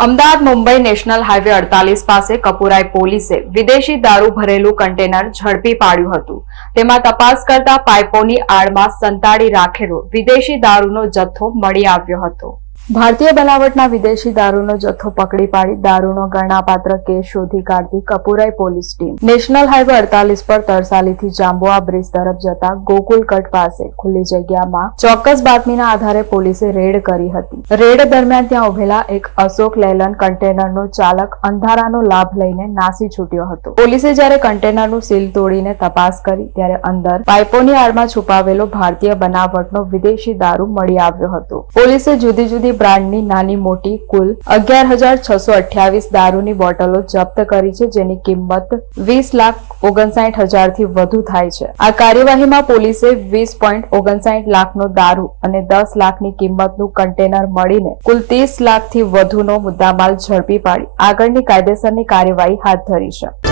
Ahmedabad Mumbai national highway 48 પાસે કપુરાઈ પોલીસે વિદેશી દારૂ ભરેલું કન્ટેનર ઝડપી પાડ્યું હતું। તેમાં તપાસ કરતા પાઇપોની આડમાં સંતાડી રાખેલો વિદેશી દારૂનો જથ્થો મળી આવ્યો હતો। ભારતીય બનાવટના વિદેશી દારૂનો જથ્થો પકડી પાડી દારૂનો ગણનાપાત્ર કેસ શોધી કાઢતી Kapurai police team national highway 48 પર તરસાલીથી જાંબુઆ બ્રિજ તરફ જતા ગોકુલ કટ પાસે ખુલ્લી જગ્યામાં ચોક્કસ બાતમીના આધારે પોલીસે રેડ કરી હતી। રેડ દરમિયાન ત્યાં ઉભેલા એક અશોક લેલન કન્ટેનરનો ચાલક અંધારાનો લાભ લઈને નાસી છૂટ્યો હતો। પોલીસે જ્યારે કન્ટેનરનું સીલ તોડીને તપાસ કરી ત્યારે અંદર પાઇપોની આડમાં છુપાવેલો ભારતીય બનાવટનો વિદેશી દારૂ મળી આવ્યો હતો। પોલીસે જુદી જુદી બ્રાન્ડની નાની મોટી કુલ 11,628 દારૂની બોટલો જપ્ત કરી છે, જેની કિંમત 20,59,000 થી વધુ થાય છે। આ કાર્યવાહીમાં પોલીસે 20.59 લાખનો દારૂ અને 10 લાખની કિંમતનું કન્ટેનર મળીને કુલ 30 લાખથી વધુનો મુદ્દામાલ ઝડપી પાડી આગળની કાયદેસરની કાર્યવાહી હાથ ધરી છે।